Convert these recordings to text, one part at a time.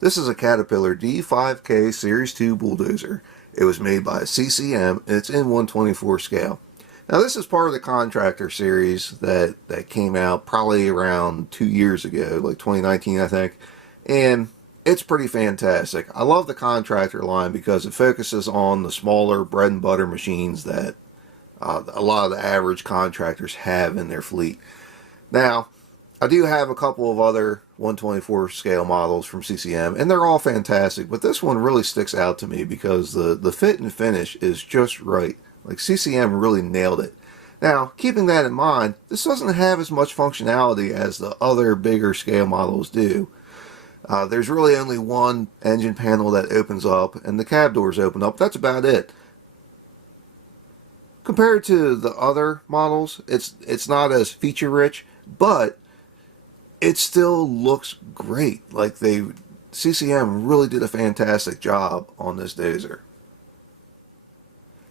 This is a Caterpillar D5K Series 2 Bulldozer. It was made by CCM and it's in 124 scale. Now this is part of the Contractor Series that came out probably around 2 years ago, like 2019 I think, and it's pretty fantastic. I love the Contractor line because it focuses on the smaller bread and butter machines that a lot of the average contractors have in their fleet. Now, I do have a couple of other 124 scale models from CCM, and they're all fantastic, but this one really sticks out to me because the fit and finish is just right. Like, CCM really nailed it. Now, keeping that in mind, this doesn't have as much functionality as the other bigger scale models do. There's really only one engine panel that opens up, and the cab doors open up. That's about it. Compared to the other models, it's not as feature rich, but it still looks great. Like, CCM really did a fantastic job on this dozer.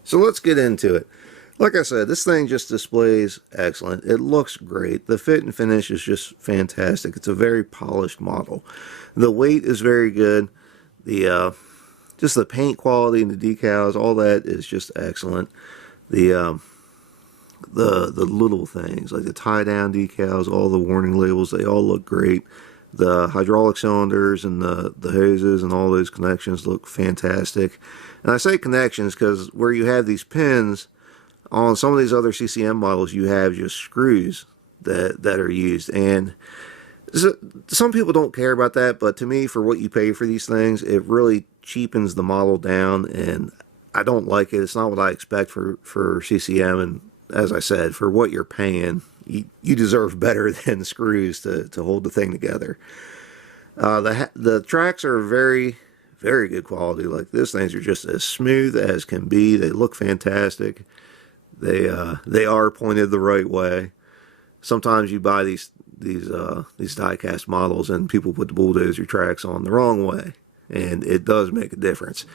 So let's get into it. Like I said, this thing just displays excellent. It looks great. The fit and finish is just fantastic. It's a very polished model. The weight is very good. Just the paint quality and the decals, all that is just excellent. The little things like the tie down decals, all the warning labels, they all look great. The hydraulic cylinders and the hoses and all those connections look fantastic. And I say connections because where you have these pins on some of these other CCM models, you have just screws that are used, and some people don't care about that, but to me, for what you pay for these things, it really cheapens the model down, and I don't like it. It's not what I expect for CCM, and as I said, for what you're paying, you deserve better than screws to hold the thing together. The tracks are very, very good quality. Like, these things are just as smooth as can be. They look fantastic. They are pointed the right way. Sometimes you buy these diecast models and people put the bulldozer tracks on the wrong way, and it does make a difference.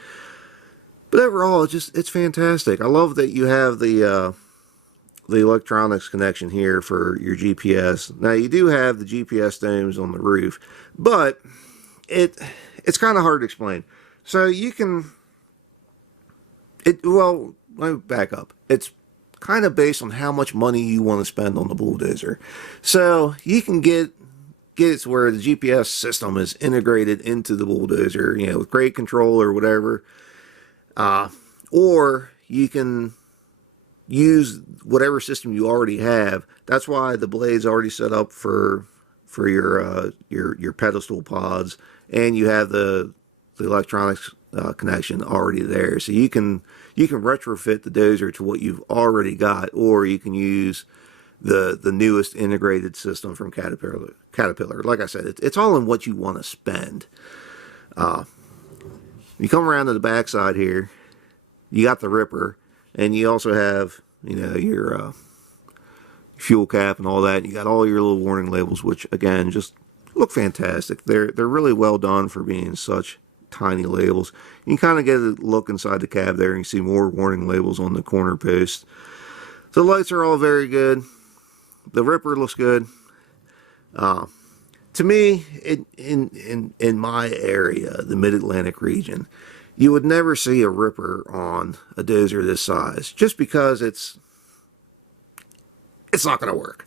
But overall, it's fantastic. I love that you have the electronics connection here for your GPS. Now, you do have the GPS domes on the roof, but it's kind of hard to explain. So you can well, let me back up. It's kind of based on how much money you want to spend on the bulldozer. So you can get it to where the GPS system is integrated into the bulldozer, you know, with grade control or whatever. Or you can use whatever system you already have. That's why the blade's already set up for your pedestal pods, and you have the electronics connection already there. So you can retrofit the dozer to what you've already got, or you can use the newest integrated system from Caterpillar. Like I said, it's all in what you want to spend. You come around to the back side here, you got the ripper, and you also have, you know, your fuel cap and all that. And you got all your little warning labels, which again just look fantastic. They're really well done for being such tiny labels. You can kind of get a look inside the cab there, and you see more warning labels on the corner post. The lights are all very good. The ripper looks good. To me, in my area, the Mid-Atlantic region, you would never see a ripper on a dozer this size, just because it's not going to work.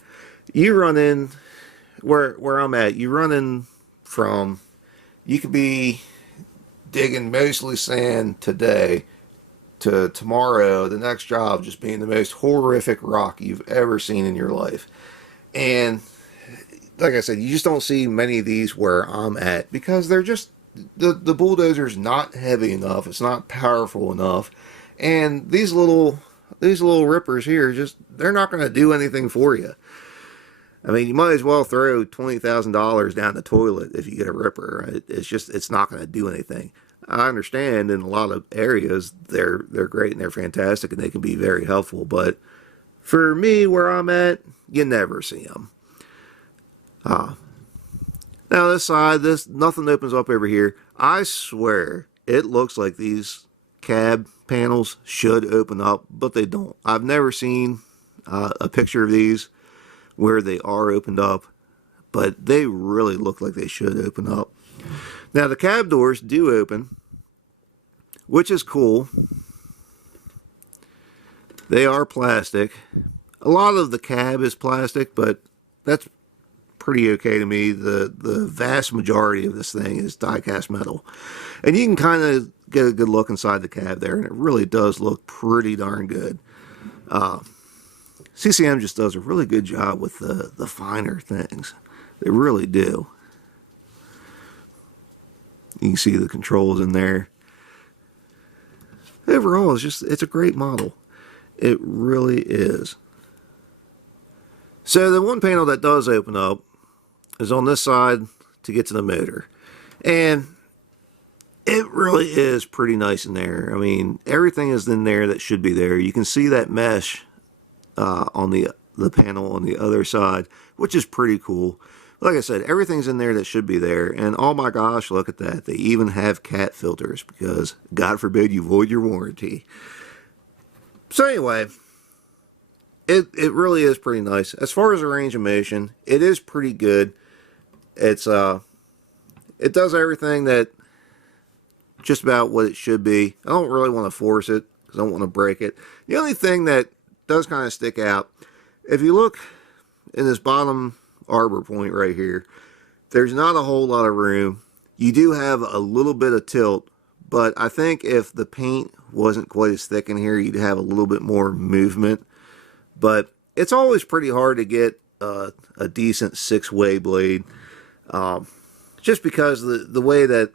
You run in where I'm at. You run in from, you could be digging mostly sand today to tomorrow, the next job just being the most horrific rock you've ever seen in your life. And like I said, you just don't see many of these where I'm at because they're just, the bulldozer's not heavy enough, it's not powerful enough, and these little rippers here, just, they're not going to do anything for you. I mean, you might as well throw $20,000 down the toilet if you get a ripper. It's not going to do anything. I understand in a lot of areas they're great and they're fantastic and they can be very helpful, but for me, where I'm at, you never see them. Now this side, nothing opens up over here. I swear it looks like these cab panels should open up, but they don't. I've never seen a picture of these where they are opened up, but they really look like they should open up. Now the cab doors do open, which is cool. They are plastic. A lot of the cab is plastic, but that's pretty okay to me. The vast majority of this thing is die-cast metal. And you can kind of get a good look inside the cab there, and it really does look pretty darn good. CCM just does a really good job with the finer things. They really do. You can see the controls in there. Overall, it's a great model. It really is. So the one panel that does open up is on this side to get to the motor. And it really is pretty nice in there. I mean, everything is in there that should be there. You can see that mesh on the panel on the other side, which is pretty cool. Like I said, everything's in there that should be there. And oh my gosh, look at that. They even have cat filters because God forbid you void your warranty. So anyway, it really is pretty nice. As far as the range of motion, it is pretty good. It does everything that just about what it should be. I don't really want to force it because I don't want to break it. The only thing that does kind of stick out, if you look in this bottom arbor point right here, there's not a whole lot of room. You do have a little bit of tilt, but I think if the paint wasn't quite as thick in here, you'd have a little bit more movement. But it's always pretty hard to get a decent 6-way blade, just because the way that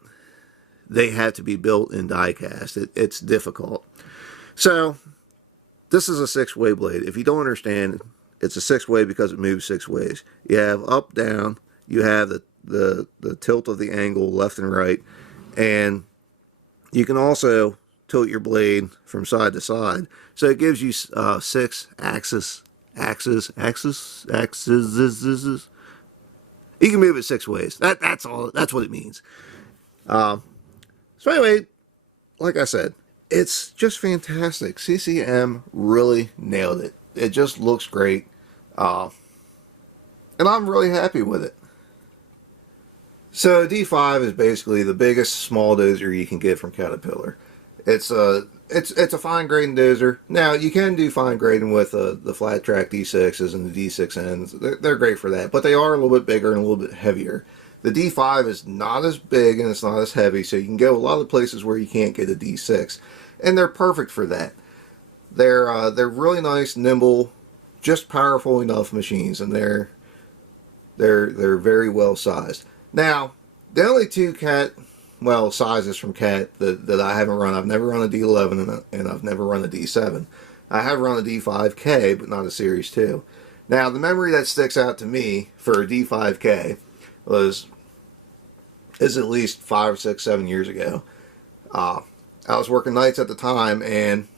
they have to be built in die-cast, it's difficult. So this is a 6-way blade. If you don't understand, it's a 6-way because it moves 6 ways. You have up, down, you have the tilt of the angle left and right, and you can also tilt your blade from side to side. So it gives you 6 axes. You can move it 6 ways. That's all. That's what it means. So anyway, like I said, it's just fantastic. CCM really nailed it. It just looks great. And I'm really happy with it. So D5 is basically the biggest small dozer you can get from Caterpillar. It's a fine grading dozer. Now you can do fine grading with the flat track D6s and the D6Ns. They're great for that, but they are a little bit bigger and a little bit heavier. The D5 is not as big and it's not as heavy, so you can go a lot of places where you can't get a D6, and they're perfect for that. They're really nice, nimble, just powerful enough machines, and they're very well sized. Now, the only two sizes from Cat that I haven't run, I've never run a D11 and I've never run a D7. I have run a D5K, but not a Series 2. Now, the memory that sticks out to me for a D5K is at least 5, 6, 7 years ago. I was working nights at the time, and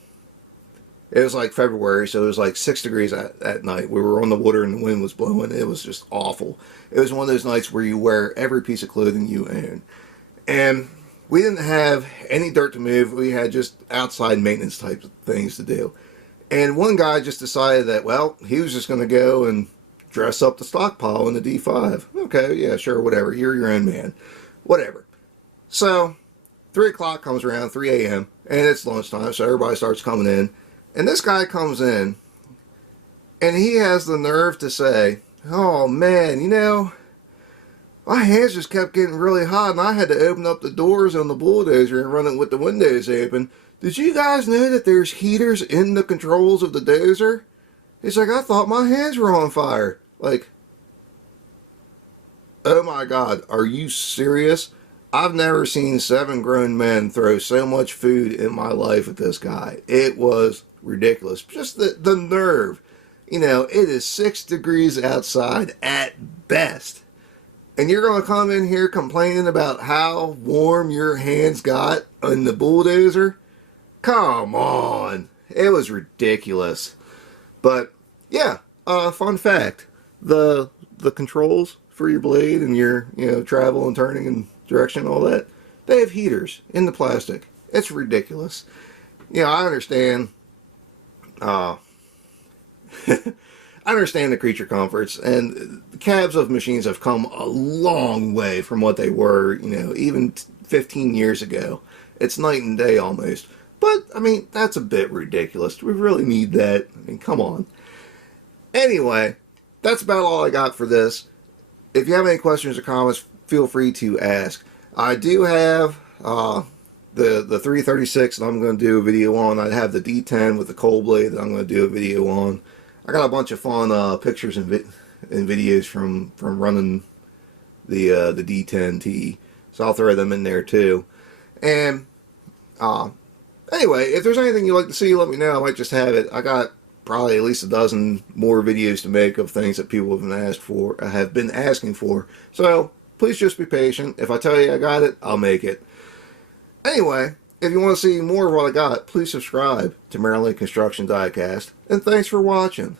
it was like February, so it was like 6 degrees at night. We were on the water and the wind was blowing. It was just awful. It was one of those nights where you wear every piece of clothing you own. And we didn't have any dirt to move. We had just outside maintenance type of things to do. And one guy just decided that, well, he was just going to go and dress up the stockpile in the D5. Okay, yeah, sure, whatever. You're your own man. Whatever. So, 3 o'clock comes around, 3 a.m., and it's lunchtime, so everybody starts coming in. And this guy comes in, and he has the nerve to say, oh man, you know, my hands just kept getting really hot, and I had to open up the doors on the bulldozer and run it with the windows open. Did you guys know that there's heaters in the controls of the dozer? He's like, I thought my hands were on fire. Like, oh my God, are you serious? I've never seen 7 grown men throw so much food in my life at this guy. It was ridiculous. Just the nerve. You know, it is 6 degrees outside at best. And you're going to come in here complaining about how warm your hands got in the bulldozer? Come on. It was ridiculous. But, yeah, fun fact. The controls for your blade and your, travel and turning and direction and all that, they have heaters in the plastic. It's ridiculous. I understand. I I understand the creature comforts, and the cabs of machines have come a long way from what they were, you know, even 15 years ago. It's night and day almost. But, I mean, that's a bit ridiculous. Do we really need that? I mean, come on. Anyway, that's about all I got for this. If you have any questions or comments, feel free to ask. I do have the 336 that I'm going to do a video on. I have the D10 with the cold blade that I'm going to do a video on. I got a bunch of fun pictures and videos from running the D10T, so I'll throw them in there too. And anyway, if there's anything you'd like to see, let me know. I might just have it. I got probably at least a dozen more videos to make of things that people have been asking for. So please just be patient. If I tell you I got it, I'll make it. Anyway, if you want to see more of what I got, please subscribe to Maryland Construction Diecast. And thanks for watching.